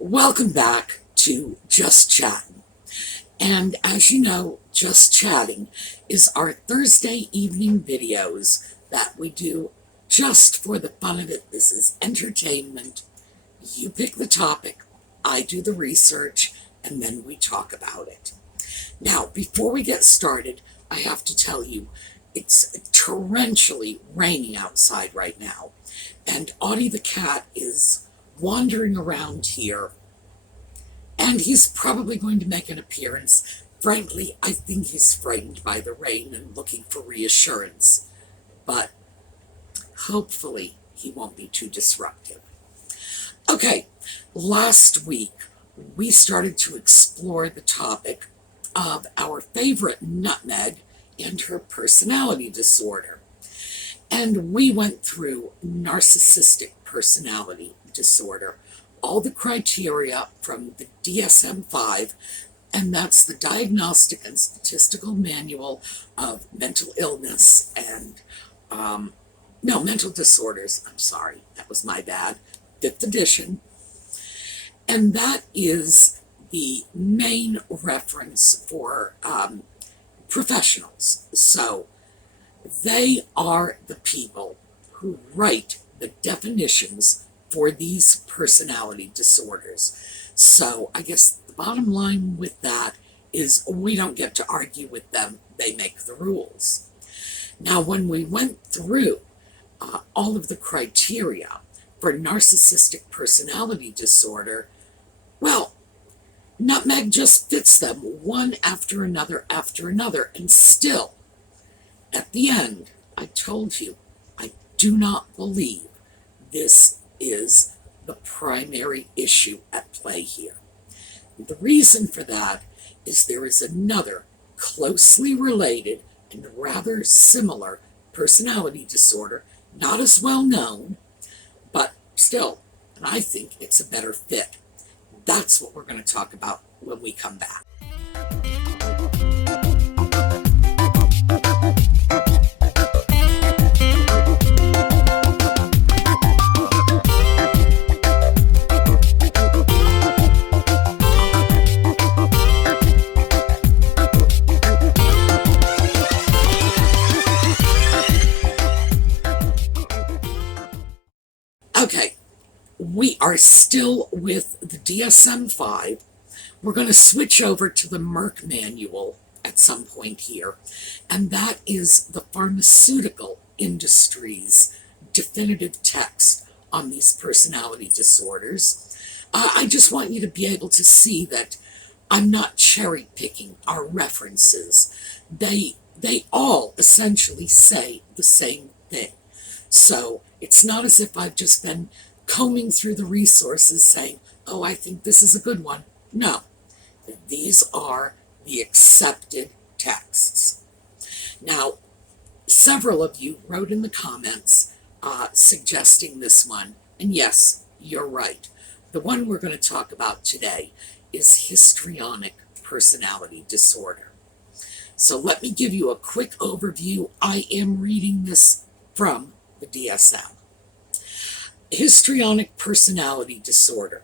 Welcome back to Just Chattin'. And as you know, Just Chatting is our Thursday evening videos that we do just for the fun of it. This is entertainment. You pick the topic, I do the research, and then we talk about it. Now, before we get started, I have to tell you, it's torrentially raining outside right now, and Audie the cat is wandering around here, and he's probably going to make an appearance. Frankly, I think he's frightened by the rain and looking for reassurance, but hopefully he won't be too disruptive. Okay, last week we started to explore the topic of our favorite Nutmeg and her personality disorder. And we went through narcissistic personality disorder, all the criteria from the DSM-5, and that's the Diagnostic and Statistical Manual of Mental Illness and, mental disorders. I'm sorry, that was my bad. 5th edition. And that is the main reference for professionals. So they are the people who write the definitions for these personality disorders. So I guess the bottom line with that is we don't get to argue with them. They make the rules. Now, when we went through all of the criteria for narcissistic personality disorder, well, Nutmeg just fits them one after another, and still, at the end, I told you, I do not believe this is the primary issue at play here. The reason for that is there is another closely related and rather similar personality disorder, not as well known, but still, and I think it's a better fit. That's what we're going to talk about when we come back. Okay, we are still with the DSM-5. We're going to switch over to the Merck manual at some point here, and that is the pharmaceutical industry's definitive text on these personality disorders. I just want you to be able to see that I'm not cherry-picking our references. They all essentially say the same thing. So it's not as if I've just been combing through the resources saying, oh, I think this is a good one. No, these are the accepted texts. Now, several of you wrote in the comments suggesting this one, and yes, you're right. The one we're going to talk about today is histrionic personality disorder. So let me give you a quick overview. I am reading this from the DSM. Histrionic personality disorder.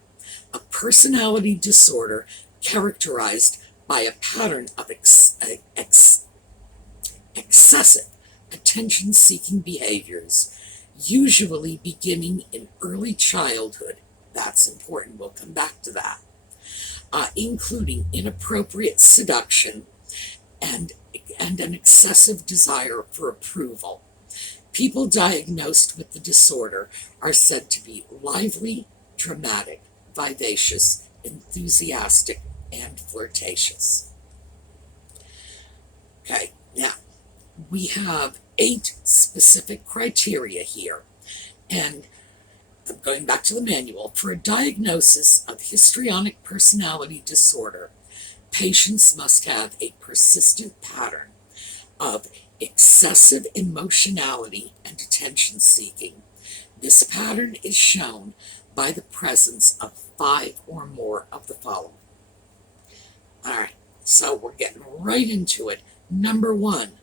A personality disorder characterized by a pattern of excessive attention-seeking behaviors, usually beginning in early childhood. That's important. We'll come back to that. Including inappropriate seduction and an excessive desire for approval. People diagnosed with the disorder are said to be lively, dramatic, vivacious, enthusiastic, and flirtatious. Okay, now, we have 8 specific criteria here, and I'm going back to the manual. For a diagnosis of histrionic personality disorder, patients must have a persistent pattern of excessive emotionality and attention-seeking. This pattern is shown by the presence of 5 or more of the following. All right, so we're getting right into it. Number 1,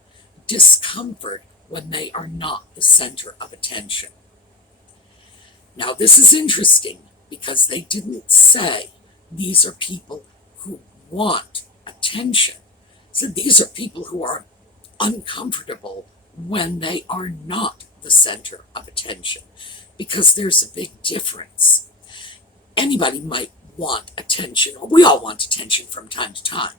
discomfort when they are not the center of attention. Now, this is interesting because they didn't say these are people who want attention. So these are people who are uncomfortable when they are not the center of attention, because there's a big difference. Anybody might want attention, or we all want attention from time to time,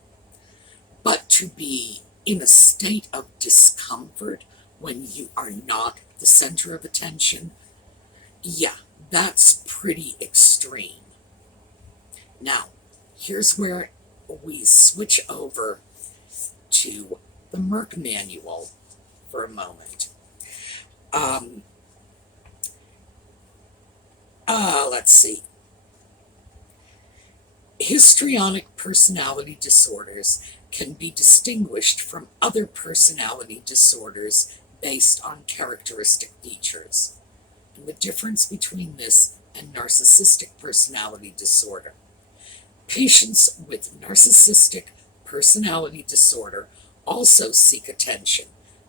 but to be in a state of discomfort when you are not the center of attention, yeah, that's pretty extreme. Now, here's where we switch over to the Merck manual for a moment. Let's see. Histrionic personality disorders can be distinguished from other personality disorders based on characteristic features. And the difference between this and narcissistic personality disorder. Patients with narcissistic personality disorder also seek attention,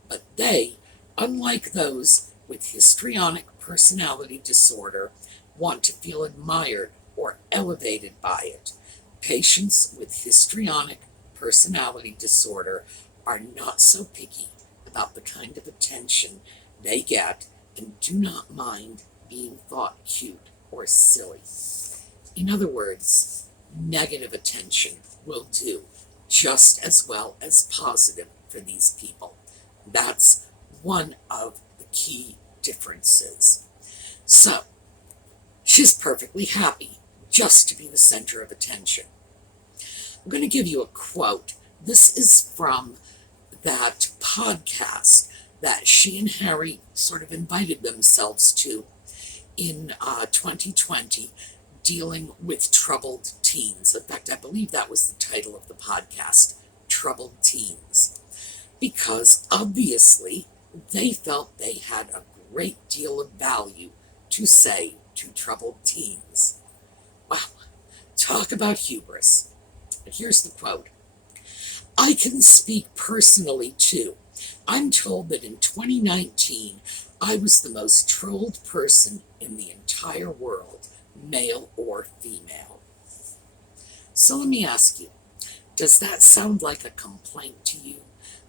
but they, unlike those with histrionic personality disorder, want to feel admired or elevated by it. Patients with histrionic personality disorder are not so picky about the kind of attention they get and do not mind being thought cute or silly. In other words, negative attention will do just as well as positive for these people. That's one of the key differences. So, she's perfectly happy just to be the center of attention. I'm going to give you a quote. This is from that podcast that she and Harry sort of invited themselves to in 2020, dealing with troubled teens. In fact, I believe that was the title of the podcast, Troubled Teens, because obviously they felt they had a great deal of value to say to troubled teens. Wow, talk about hubris. But here's the quote. I can speak personally too. I'm told that in 2019, I was the most trolled person in the entire world, male or female. So let me ask you, does that sound like a complaint to you?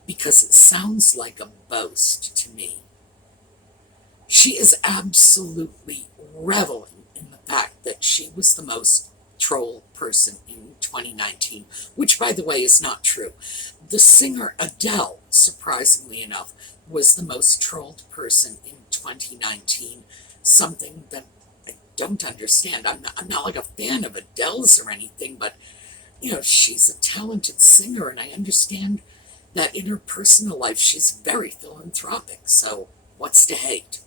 Because it sounds like a boast to me. She is absolutely reveling in the fact that she was the most troll person in 2019, which, by the way, is not true. The singer Adele, surprisingly enough, was the most trolled person in 2019, something that I don't understand. I'm not like a fan of Adele's or anything, but, you know, she's a talented singer, and I understand that in her personal life she's very philanthropic, so what's to hate?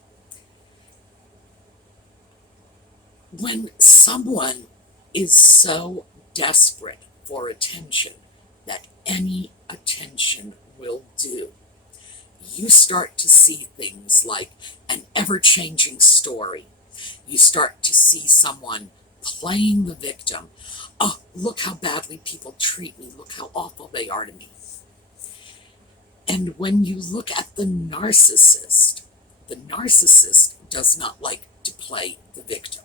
When someone is so desperate for attention that any attention will do, you start to see things like an ever-changing story. You start to see someone playing the victim. Oh, look how badly people treat me. Look how awful they are to me. And when you look at the narcissist does not like to play the victim.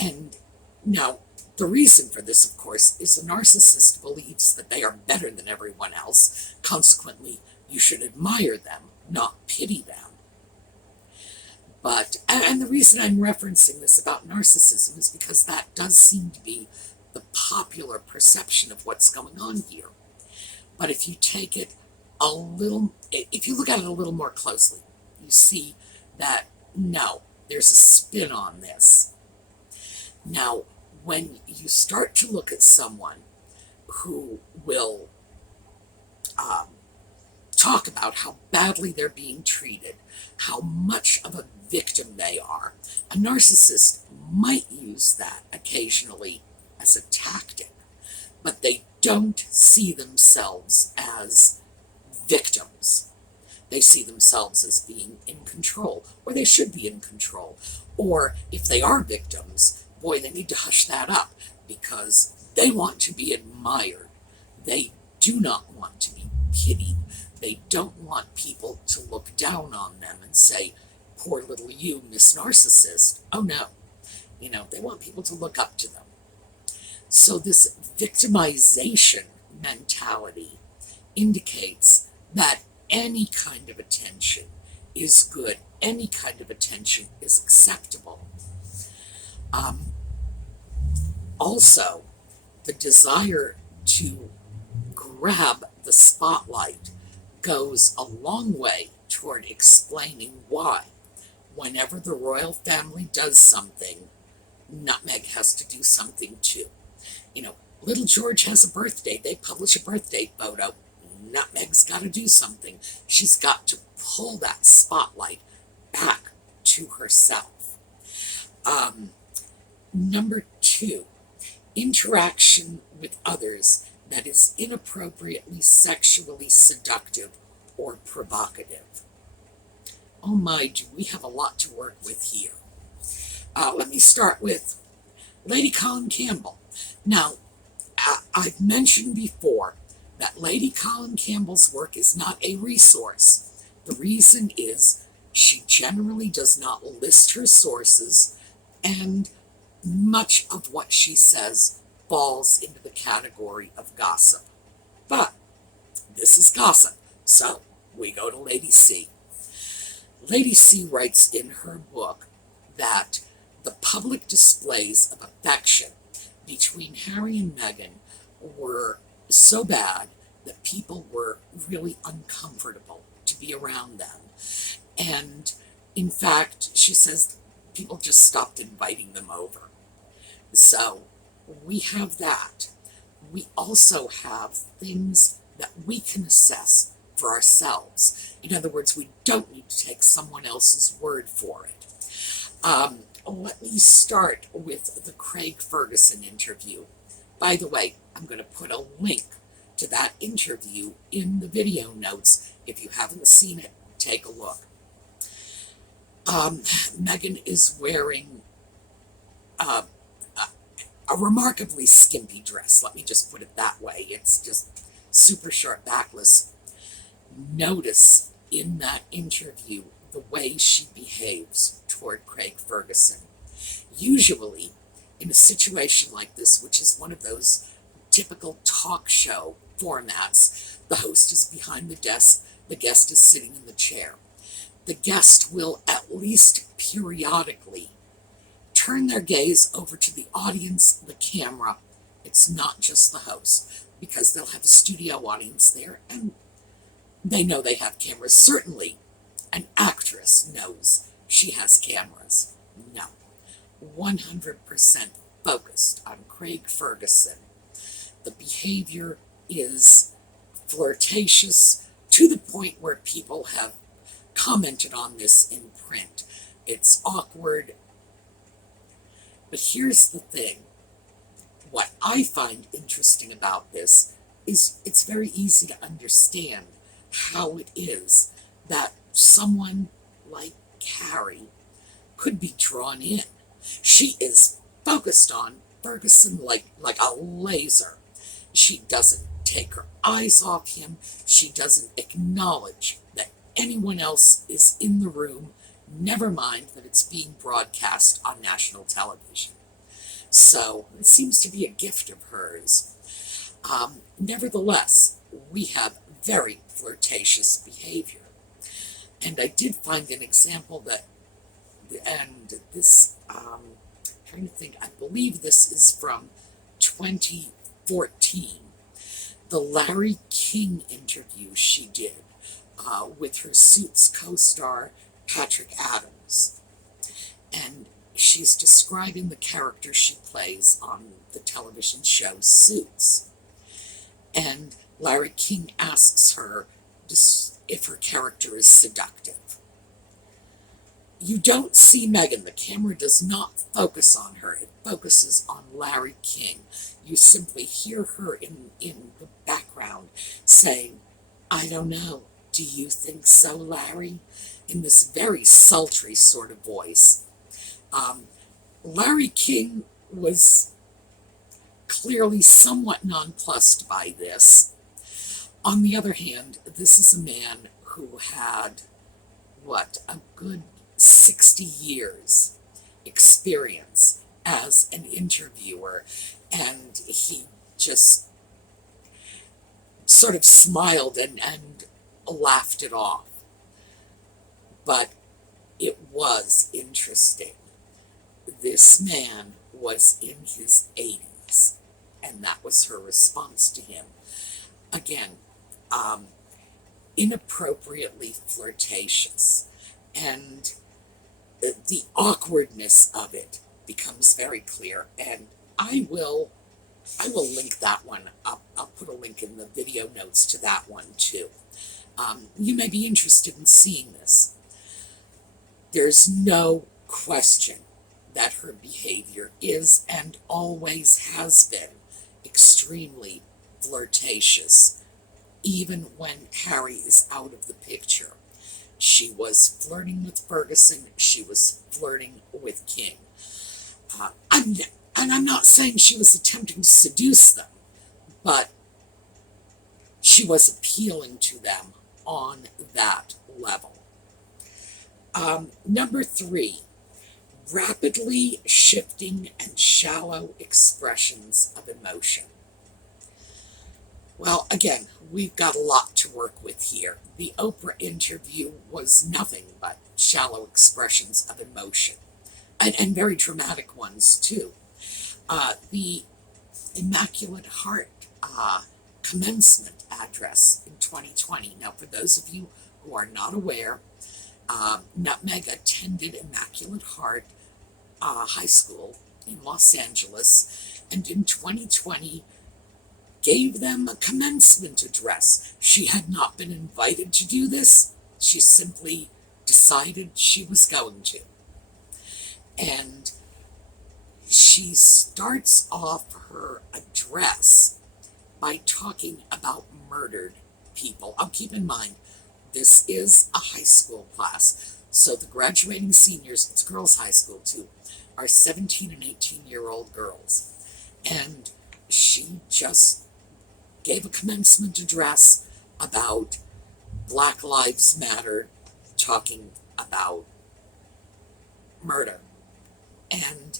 And now, the reason for this, of course, is the narcissist believes that they are better than everyone else. Consequently, you should admire them, not pity them. But, and the reason I'm referencing this about narcissism is because that does seem to be the popular perception of what's going on here. But if you take it a little, if you look at it a little more closely, you see that, no, there's a spin on this. Now, when you start to look at someone who will talk about how badly they're being treated, how much of a victim they are, a narcissist might use that occasionally as a tactic, but they don't see themselves as victims. They see themselves as being in control, or they should be in control. Or if they are victims, boy, they need to hush that up, because they want to be admired. They do not want to be pitied. They don't want people to look down on them and say, poor little you, Miss Narcissist. Oh no. They want people to look up to them. So this victimization mentality indicates that any kind of attention is good. Any kind of attention is acceptable. Also, the desire to grab the spotlight goes a long way toward explaining why, whenever the royal family does something, Nutmeg has to do something too. Little George has a birthday. They publish a birthday photo. Nutmeg's got to do something. She's got to pull that spotlight back to herself. Number 2, interaction with others that is inappropriately sexually seductive or provocative. Oh my, do we have a lot to work with here. Let me start with Lady Colin Campbell. Now, I've mentioned before that Lady Colin Campbell's work is not a resource. The reason is she generally does not list her sources, and much of what she says falls into the category of gossip. But this is gossip, so we go to Lady C. Lady C writes in her book that the public displays of affection between Harry and Meghan were so bad that people were really uncomfortable to be around them. And in fact, she says people just stopped inviting them over. So we have that. We also have things that we can assess for ourselves. In other words, we don't need to take someone else's word for it. Let me start with the Craig Ferguson interview. By the way, I'm going to put a link to that interview in the video notes. If you haven't seen it, take a look. Meghan is wearing a remarkably skimpy dress. Let me just put it that way. It's just super short, backless. Notice in that interview the way she behaves toward Craig Ferguson. Usually, in a situation like this, which is one of those typical talk show formats, the host is behind the desk, the guest is sitting in the chair. The guest will at least periodically turn their gaze over to the audience, the camera. It's not just the host, because they'll have a studio audience there, and they know they have cameras. Certainly, an actress knows she has cameras. No. 100% focused on Craig Ferguson. The behavior is flirtatious to the point where people have commented on this in print. It's awkward. But here's the thing. What I find interesting about this is it's very easy to understand how it is that someone like Harry could be drawn in. She is focused on Ferguson like a laser. She doesn't take her eyes off him. She doesn't acknowledge that anyone else is in the room, never mind that it's being broadcast on national television. So it seems to be a gift of hers. Nevertheless, we have very flirtatious behavior. And I did find an example that, and this, trying to think, I believe this is from 2014, the Larry King interview she did with her Suits co-star Patrick Adams. And she's describing the character she plays on the television show Suits. And Larry King asks her if her character is seductive. You don't see Meghan. The camera does not focus on her. It focuses on Larry King. You simply hear her in the background saying, "I don't know. Do you think so, Larry?" in this very sultry sort of voice. Larry King was clearly somewhat nonplussed by this. On the other hand, this is a man who had, a good 60 years experience as an interviewer, and he just sort of smiled and laughed it off. But it was interesting. This man was in his 80s, and that was her response to him. Again, inappropriately flirtatious, and the awkwardness of it becomes very clear. And I will link that one up. I'll put a link in the video notes to that one too. You may be interested in seeing this. There's no question that her behavior is and always has been extremely flirtatious, even when Harry is out of the picture. She was flirting with Ferguson. She was flirting with King. I'm not saying she was attempting to seduce them, but she was appealing to them on that level. Number 3, rapidly shifting and shallow expressions of emotion. Well, again, we've got a lot to work with here. The Oprah interview was nothing but shallow expressions of emotion, and very dramatic ones, too. The Immaculate Heart commencement address in 2020. Now, for those of you who are not aware, Nutmeg attended Immaculate Heart High School in Los Angeles, and in 2020 gave them a commencement address. She had not been invited to do this. She simply decided she was going to. And she starts off her address by talking about murdered people. I'll keep in mind, this is a high school class, so the graduating seniors, it's girls' high school too, are 17 and 18-year-old girls. And she just gave a commencement address about Black Lives Matter, talking about murder. And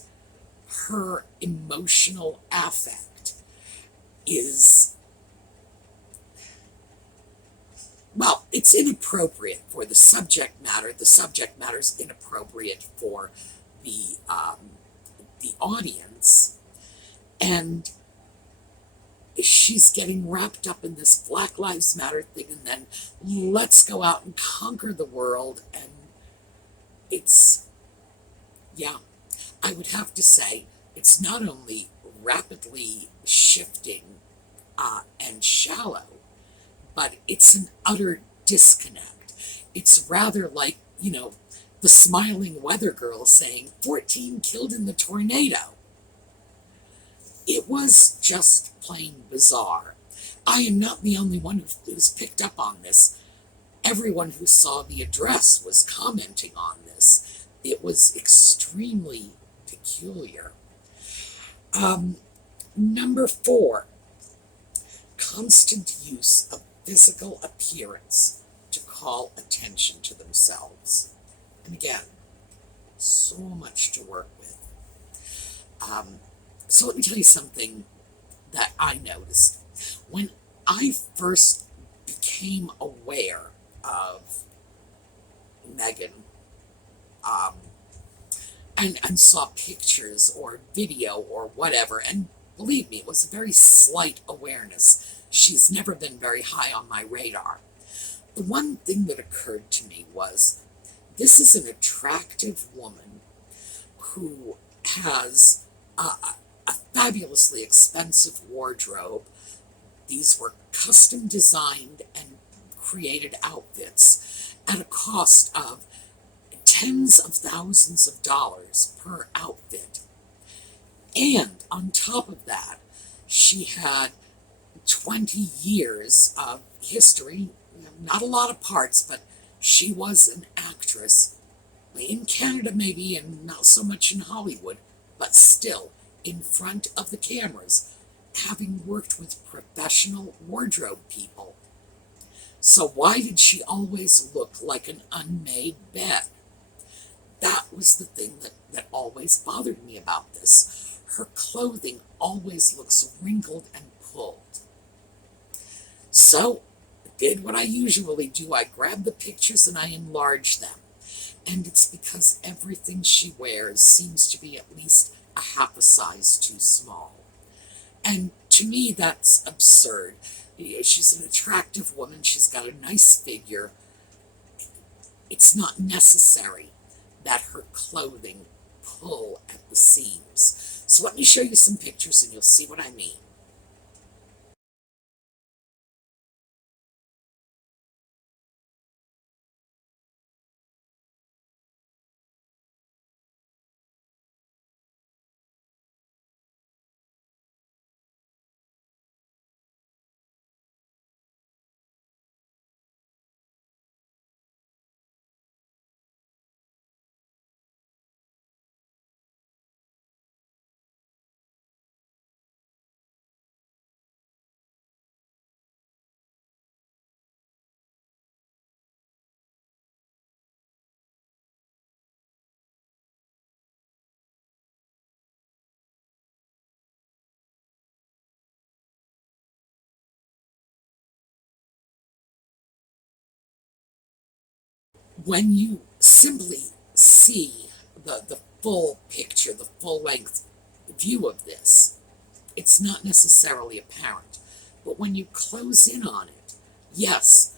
her emotional affect is, well, it's inappropriate for the subject matter. The subject matter is inappropriate for the audience. And she's getting wrapped up in this Black Lives Matter thing, and then let's go out and conquer the world. And it's, yeah, I would have to say it's not only rapidly shifting and shallow, but it's an utter disconnect. It's rather like, the smiling weather girl saying 14 killed in the tornado. It was just plain bizarre. I am not the only one who's picked up on this. Everyone who saw the address was commenting on this. It was extremely peculiar. Number 4, constant use of physical appearance to call attention to themselves. And again, so much to work with. So let me tell you something that I noticed. When I first became aware of Meghan, and saw pictures or video or whatever, and believe me, it was a very slight awareness. She's never been very high on my radar. The one thing that occurred to me was, this is an attractive woman who has a fabulously expensive wardrobe. These were custom designed and created outfits at a cost of tens of thousands of dollars per outfit. And on top of that, she had 20 years of history, not a lot of parts, but she was an actress in Canada maybe, and not so much in Hollywood, but still in front of the cameras, having worked with professional wardrobe people. So why did she always look like an unmade bed? that was the thing that always bothered me about this. Her clothing always looks wrinkled and pulled. So I did what I usually do. I grabbed the pictures and I enlarged them. And it's because everything she wears seems to be at least a half a size too small. And to me, that's absurd. She's an attractive woman. She's got a nice figure. It's not necessary that her clothing pull at the seams. So let me show you some pictures and you'll see what I mean. When you simply see the full picture, the full length view of this, it's not necessarily apparent. But when you close in on it, yes,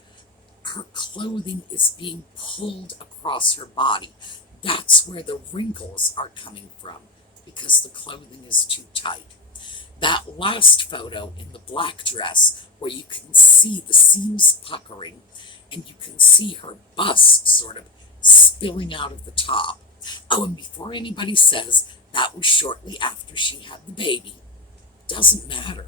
her clothing is being pulled across her body. That's where the wrinkles are coming from, because the clothing is too tight. That last photo in the black dress, where you can see the seams puckering, and you can see her bust sort of spilling out of the top. Oh, and before anybody says that was shortly after she had the baby, doesn't matter.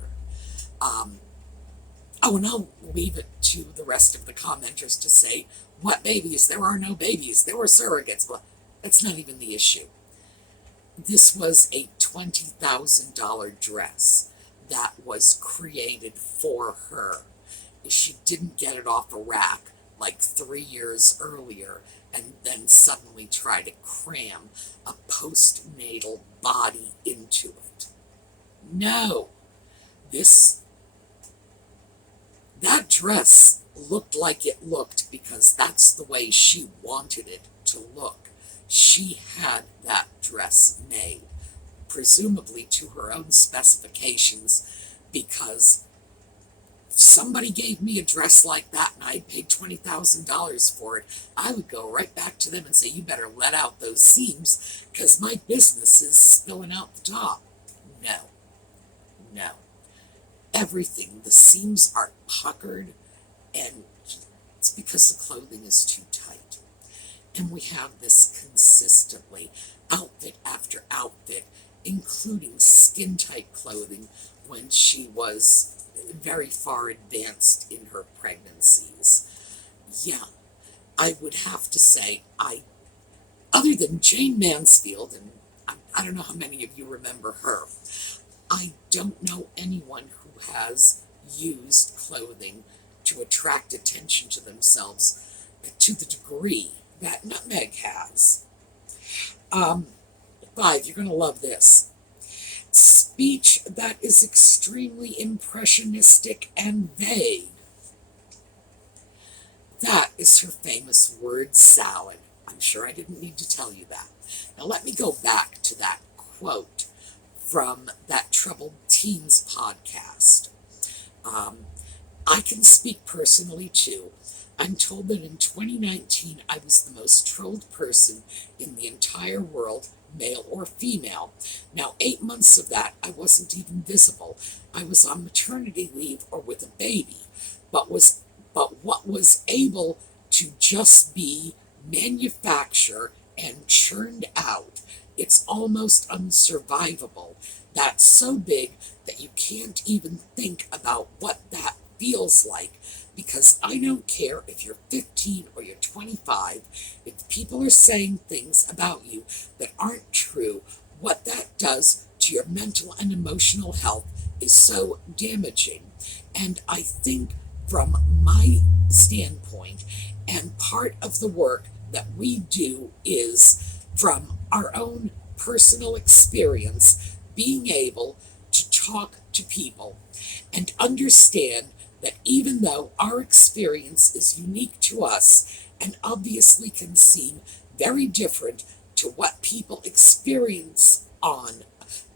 Oh, and I'll leave it to the rest of the commenters to say, what babies? There are no babies. There were surrogates. But that's not even the issue. This was a $20,000 dress that was created for her. She didn't get it off a rack like 3 years earlier and then suddenly try to cram a postnatal body into it. No. That dress looked like it looked because that's the way she wanted it to look. She had that dress made, presumably to her own specifications, because if somebody gave me a dress like that and I paid $20,000 for it, I would go right back to them and say, you better let out those seams because my business is spilling out the top. No. Everything, the seams are puckered, and it's because the clothing is too tight. And we have this consistently, outfit after outfit, including skin-tight clothing when she was very far advanced in her pregnancies. Yeah, I would have to say, other than Jane Mansfield, and I don't know how many of you remember her, I don't know anyone who has used clothing to attract attention to themselves to the degree that Nutmeg has. 5, you're going to love this. Speech that is extremely impressionistic and vague. That is her famous word salad. I'm sure I didn't need to tell you that. Now let me go back to that quote from that Troubled Teens podcast. I can speak personally too. I'm told that in 2019 I was the most trolled person in the entire world, male or female. Now, 8 months of that I wasn't even visible. I was on maternity leave or with a baby, but what was able to just be manufactured and churned out, it's almost unsurvivable. That's so big that you can't even think about what that feels like, because I don't care if you're 15 or you're 25, if people are saying things about you that aren't true, what that does to your mental and emotional health is so damaging. And I think from my standpoint, and part of the work that we do is from our own personal experience, being able to talk to people and understand that even though our experience is unique to us and obviously can seem very different to what people experience on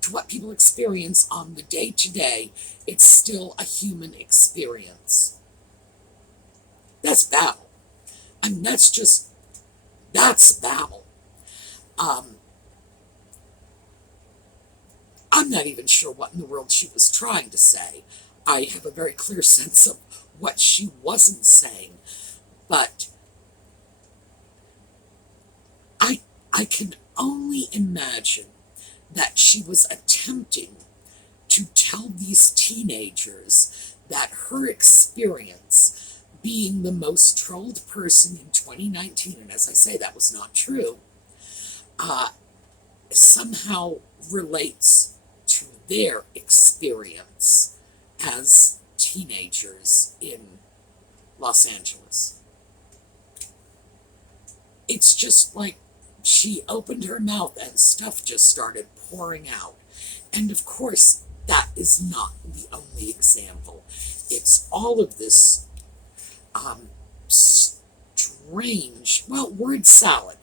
the day-to-day, it's still a human experience. That's Babel. I mean, that's Babel. I'm not even sure what in the world she was trying to say. I have a very clear sense of what she wasn't saying, but I can only imagine that she was attempting to tell these teenagers that her experience being the most trolled person in 2019, and as I say, that was not true, somehow relates to their experience as teenagers in Los Angeles. It's just like she opened her mouth and stuff just started pouring out. And of course, that is not the only example. It's all of this strange, word salad,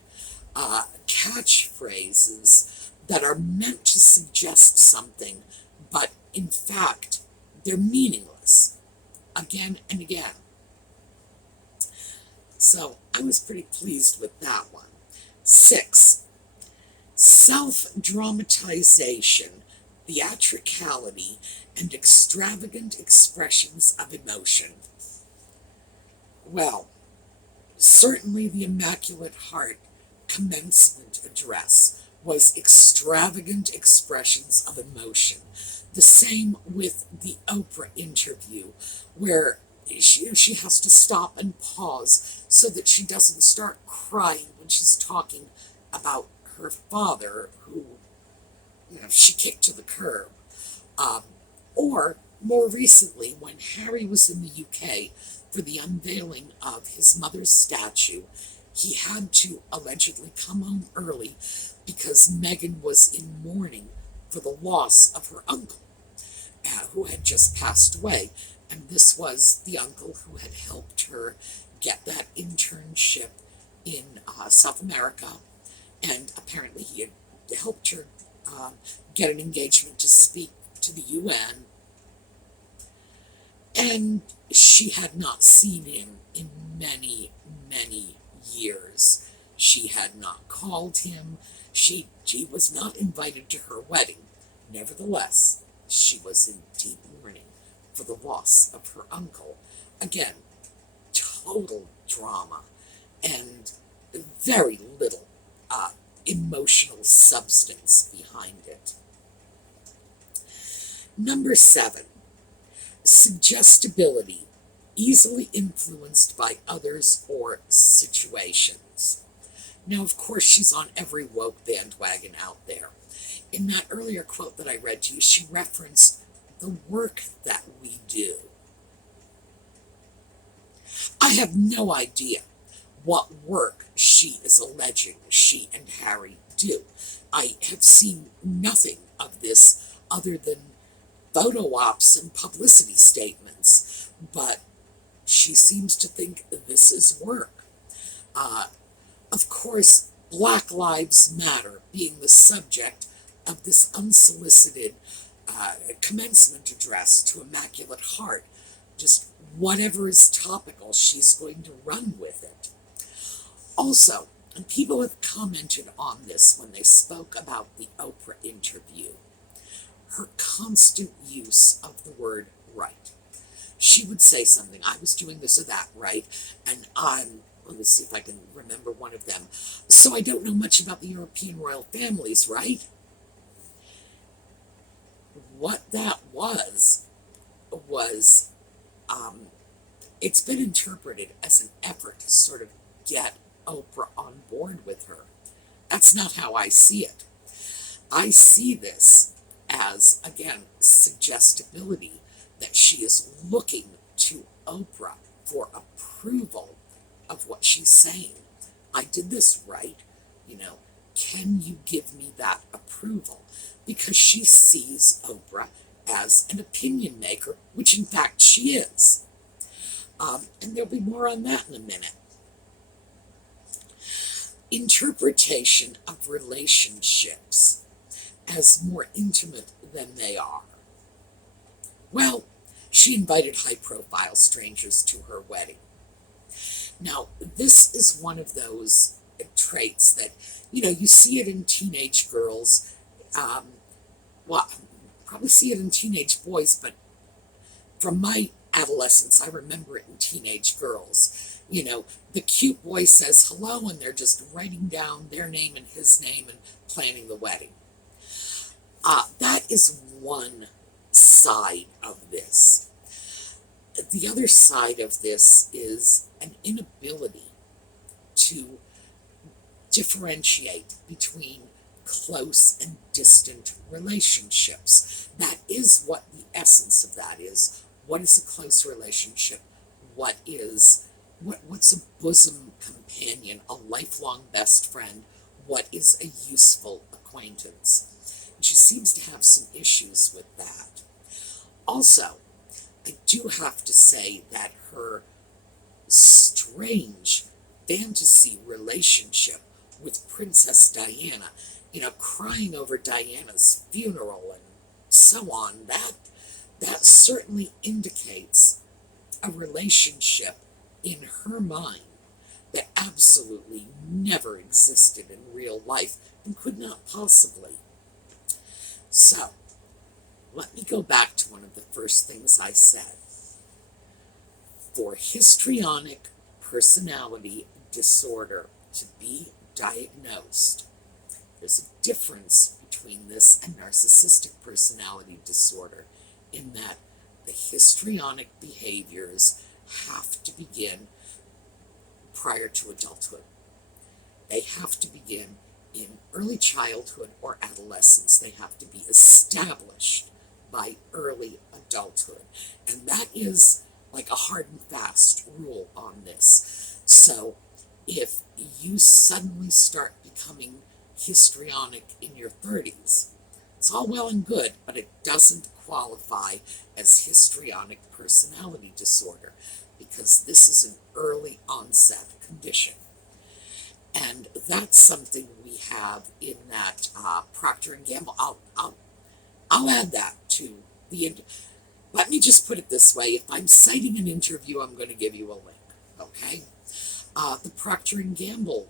catchphrases that are meant to suggest something, but in fact, they're meaningless again and again. So I was pretty pleased with that one. 6, self-dramatization, theatricality, and extravagant expressions of emotion. Well, certainly the Immaculate Heart commencement address was extravagant expressions of emotion. The same with the Oprah interview, where she has to stop and pause so that she doesn't start crying when she's talking about her father, who she kicked to the curb. Or more recently, when Harry was in the UK for the unveiling of his mother's statue, he had to allegedly come home early because Meghan was in mourning for the loss of her uncle, who had just passed away. And this was the uncle who had helped her get that internship in South America. And apparently he had helped her get an engagement to speak to the UN. And she had not seen him in many, many years. She had not called him. She was not invited to her wedding. Nevertheless, she was in deep mourning for the loss of her uncle. Again, total drama and very little emotional substance behind it. Number 7, suggestibility, easily influenced by others or situations. Now, of course, she's on every woke bandwagon out there. In that earlier quote that I read to you, she referenced the work that we do. I have no idea what work she is alleging she and Harry do. I have seen nothing of this other than photo ops and publicity statements, but she seems to think this is work. Of course, Black Lives Matter being the subject of this unsolicited commencement address to Immaculate Heart, just whatever is topical, she's going to run with it. Also, and people have commented on this when they spoke about the Oprah interview, her constant use of the word right. She would say something, I was doing this or that right, and let me see if I can remember one of them. So I don't know much about the European royal families, right? What that was, it's been interpreted as an effort to sort of get Oprah on board with her. That's not how I see it. I see this as, again, suggestibility, that she is looking to Oprah for approval of what she's saying. I did this right, can you give me that approval? Because she sees Oprah as an opinion maker, which in fact she is. And there'll be more on that in a minute. Interpretation of relationships as more intimate than they are. Well, she invited high-profile strangers to her wedding. Now, this is one of those traits that, you see it in teenage girls. Well, probably see it in teenage boys, but from my adolescence, I remember it in teenage girls. The cute boy says hello, and they're just writing down their name and his name and planning the wedding. That is one side of this. The other side of this is an inability to differentiate between close and distant relationships. That is what the essence of that is. What is a close relationship? What's a bosom companion, a lifelong best friend? What is a useful acquaintance? And she seems to have some issues with that. Also, I do have to say that her strange fantasy relationship with Princess Diana, crying over Diana's funeral and so on, that certainly indicates a relationship in her mind that absolutely never existed in real life and could not possibly. So, let me go back to one of the first things I said. For histrionic personality disorder to be diagnosed, there's a difference between this and narcissistic personality disorder in that the histrionic behaviors have to begin prior to adulthood. They have to begin in early childhood or adolescence. They have to be established by early adulthood. And that is like a hard and fast rule on this. So if you suddenly start becoming histrionic in your 30s, it's all well and good, but it doesn't qualify as histrionic personality disorder because this is an early onset condition. And that's something we have in that Procter & Gamble. I'll add that to the... Let me just put it this way. If I'm citing an interview, I'm going to give you a link, okay? The Procter & Gamble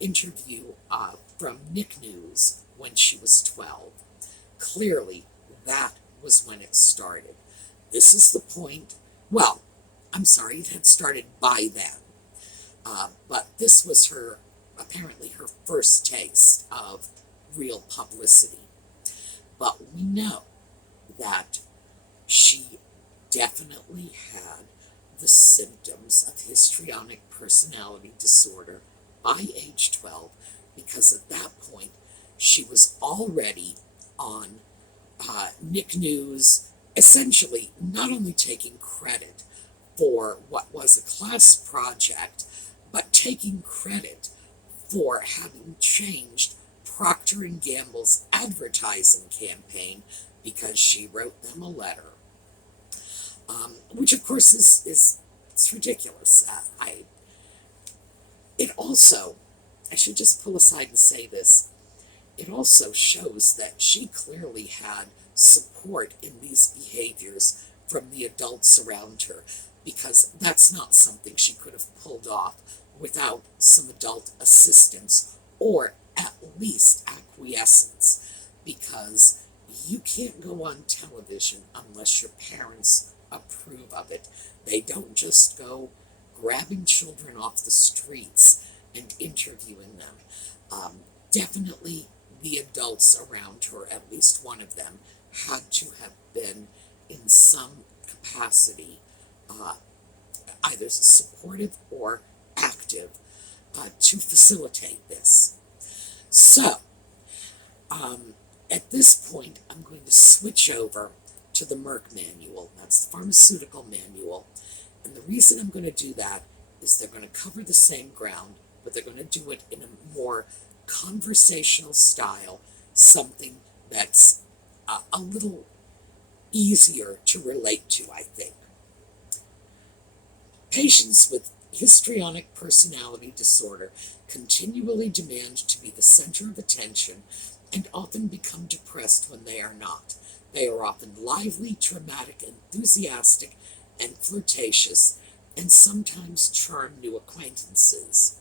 interview from Nick News when she was 12. Clearly, that was when it started. This is the point. Well, I'm sorry, it had started by then. But this was apparently her first taste of real publicity. But we know that she definitely had the symptoms of histrionic personality disorder by age 12, because at that point she was already on Nick News, essentially not only taking credit for what was a class project, but taking credit for having changed Procter & Gamble's advertising campaign because she wrote them a letter. Which of course is ridiculous. It also, I should just pull aside and say this, it also shows that she clearly had support in these behaviors from the adults around her, because that's not something she could have pulled off without some adult assistance or at least acquiescence, because you can't go on television unless your parents approve of it. They don't just go grabbing children off the streets and interviewing them. Definitely the adults around her, at least one of them, had to have been in some capacity either supportive or active to facilitate this. So, at this point, I'm going to switch over to the Merck manual. That's the pharmaceutical manual. And the reason I'm going to do that is they're going to cover the same ground, but they're going to do it in a more conversational style something that's a little easier to relate to, I think. Patients with histrionic personality disorder continually demand to be the center of attention and often become depressed when they are not. They are often lively, dramatic, enthusiastic, and flirtatious, and sometimes charm new acquaintances.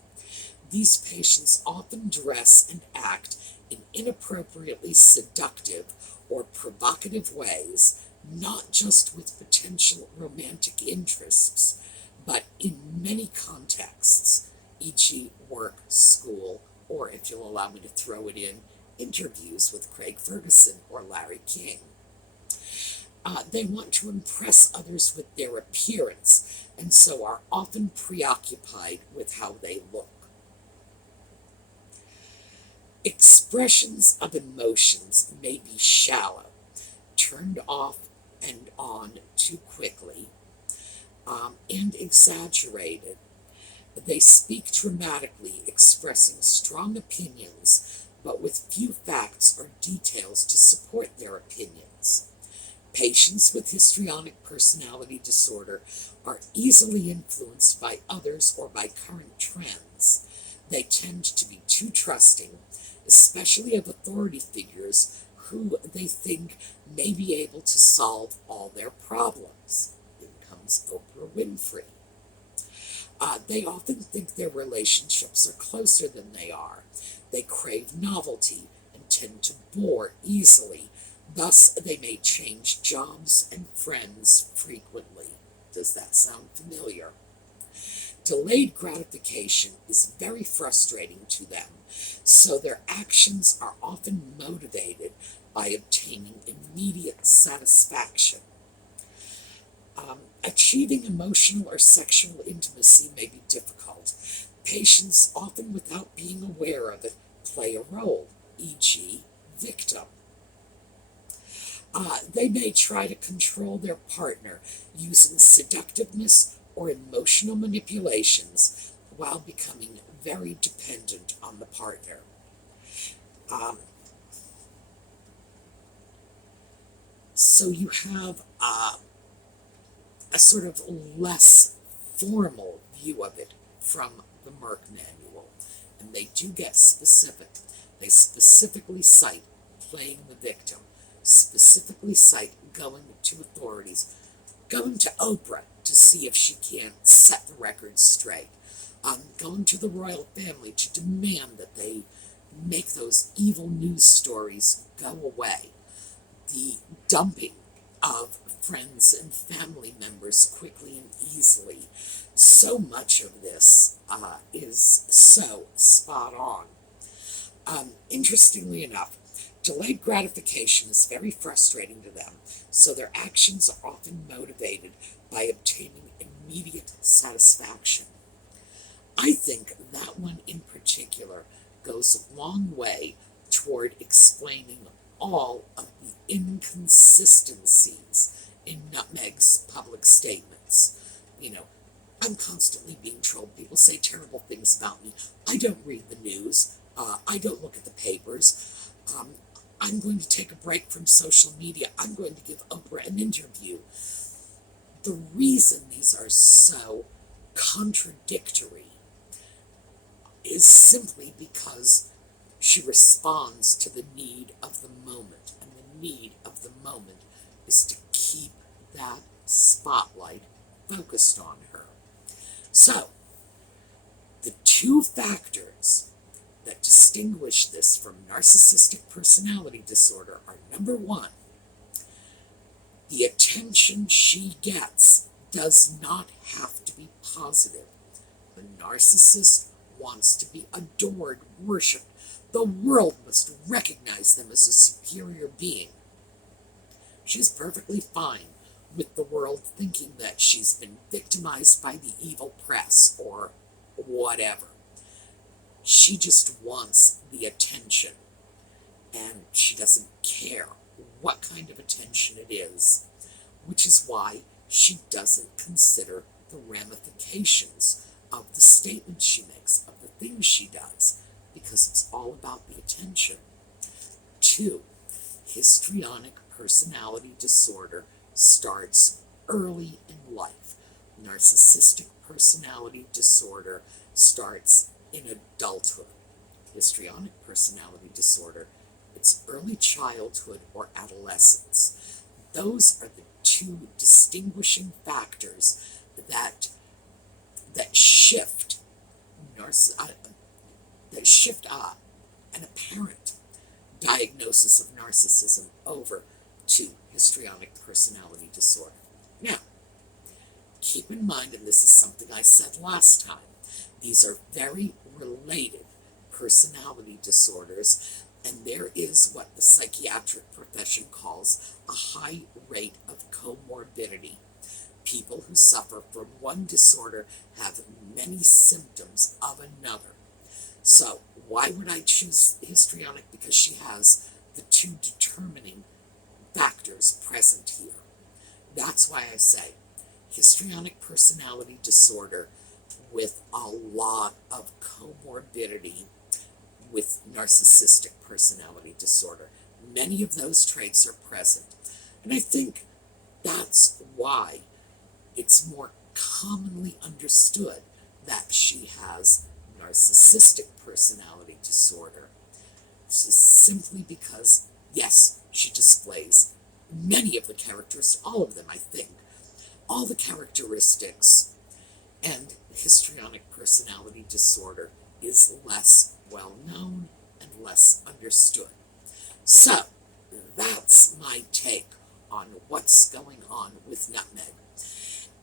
These patients often dress and act in inappropriately seductive or provocative ways, not just with potential romantic interests, but in many contexts, e.g. work, school, or, if you'll allow me to throw it in, interviews with Craig Ferguson or Larry King. They want to impress others with their appearance, and so are often preoccupied with how they look. Expressions of emotions may be shallow, turned off and on too quickly, and exaggerated. They speak dramatically, expressing strong opinions, but with few facts or details to support their opinions. Patients with histrionic personality disorder are easily influenced by others or by current trends. They tend to be too trusting, especially of authority figures who they think may be able to solve all their problems. In comes Oprah Winfrey. They often think their relationships are closer than they are. They crave novelty and tend to bore easily. Thus, they may change jobs and friends frequently. Does that sound familiar? Delayed gratification is very frustrating to them, so their actions are often motivated by obtaining immediate satisfaction. Achieving emotional or sexual intimacy may be difficult. Patients, often without being aware of it, play a role, e.g., victim. They may try to control their partner using seductiveness or emotional manipulations while becoming very dependent on the partner. So you have a sort of less formal view of it from the Merck manual, and they do get specific. They specifically cite playing the victim, specifically cite going to authorities, going to Oprah to see if she can set the record straight, going to the royal family to demand that they make those evil news stories go away, the dumping of friends and family members quickly and easily. So much of this is so spot on. Interestingly enough, delayed gratification is very frustrating to them, so their actions are often motivated by obtaining immediate satisfaction. I think that one in particular goes a long way toward explaining all of the inconsistencies in Nutmeg's public statements. You know, I'm constantly being trolled. People say terrible things about me. I don't read the news. I don't look at the papers. I'm going to take a break from social media. I'm going to give Oprah an interview. The reason these are so contradictory is simply because she responds to the need of the moment, and the need of the moment is to keep that spotlight focused on her. So, the two factors that distinguish this from narcissistic personality disorder are, number one, the attention she gets does not have to be positive. The narcissist wants to be adored, worshipped. The world must recognize them as a superior being. She's perfectly fine with the world thinking that she's been victimized by the evil press or whatever. She just wants the attention, and she doesn't care what kind of attention it is, which is why she doesn't consider the ramifications of the statements she makes, of the things she does. because it's all about the attention. 2, histrionic personality disorder starts early in life. Narcissistic personality disorder starts in adulthood. Histrionic personality disorder, it's early childhood or adolescence. Those are the 2 distinguishing factors that shift an apparent diagnosis of narcissism over to histrionic personality disorder. Now, keep in mind, and this is something I said last time, these are very related personality disorders, and there is what the psychiatric profession calls a high rate of comorbidity. People who suffer from one disorder have many symptoms of another. So why would I choose histrionic? Because she has the 2 determining factors present here. That's why I say histrionic personality disorder with a lot of comorbidity with narcissistic personality disorder. Many of those traits are present. And I think that's why it's more commonly understood that she has narcissistic personality disorder. This is simply because, yes, she displays many of the characteristics, all of them, I think, all the characteristics, and histrionic personality disorder is less well known and less understood. So, that's my take on what's going on with Nutmeg.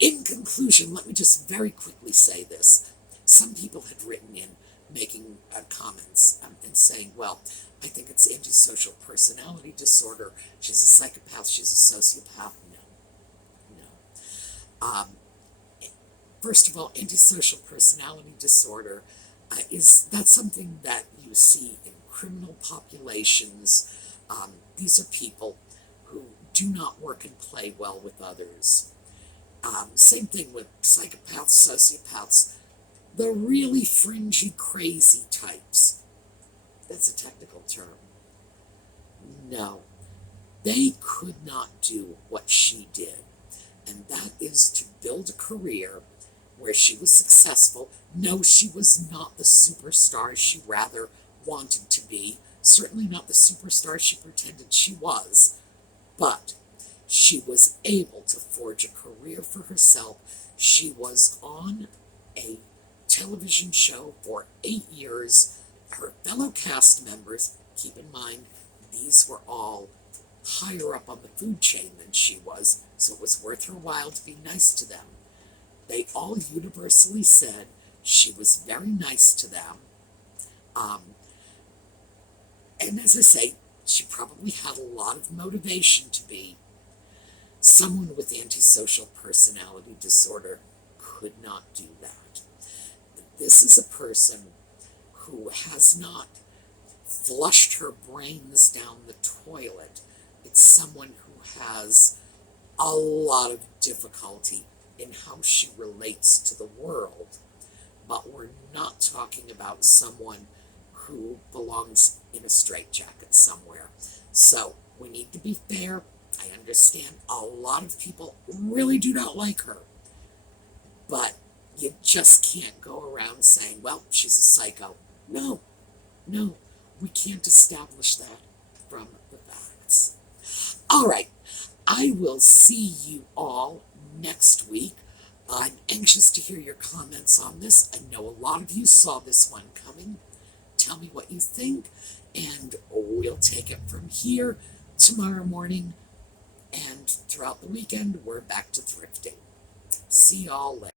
In conclusion, let me just very quickly say this. Some people had written in making comments and saying, well, I think it's antisocial personality disorder. She's a psychopath. She's a sociopath. No. First of all, antisocial personality disorder that's something that you see in criminal populations. These are people who do not work and play well with others. Same thing with psychopaths, sociopaths, the really fringy, crazy types. That's a technical term. No, they could not do what she did, and that is to build a career where she was successful. No, she was not the superstar she rather wanted to be, certainly not the superstar she pretended she was, but she was able to forge a career for herself. She was on a television show for 8 years. Her fellow cast members, keep in mind, these were all higher up on the food chain than she was, so it was worth her while to be nice to them. They all universally said she was very nice to them. And as I say, she probably had a lot of motivation to be. Someone with antisocial personality disorder could not do that. This is a person who has not flushed her brains down the toilet. It's someone who has a lot of difficulty in how she relates to the world. But we're not talking about someone who belongs in a straitjacket somewhere. So we need to be fair. I understand a lot of people really do not like her, but you just can't go around saying, well, she's a psycho. No, we can't establish that from the facts. All right, I will see you all next week. I'm anxious to hear your comments on this. I know a lot of you saw this one coming. Tell me what you think, and we'll take it from here tomorrow morning. And throughout the weekend, we're back to thrifting. See y'all later.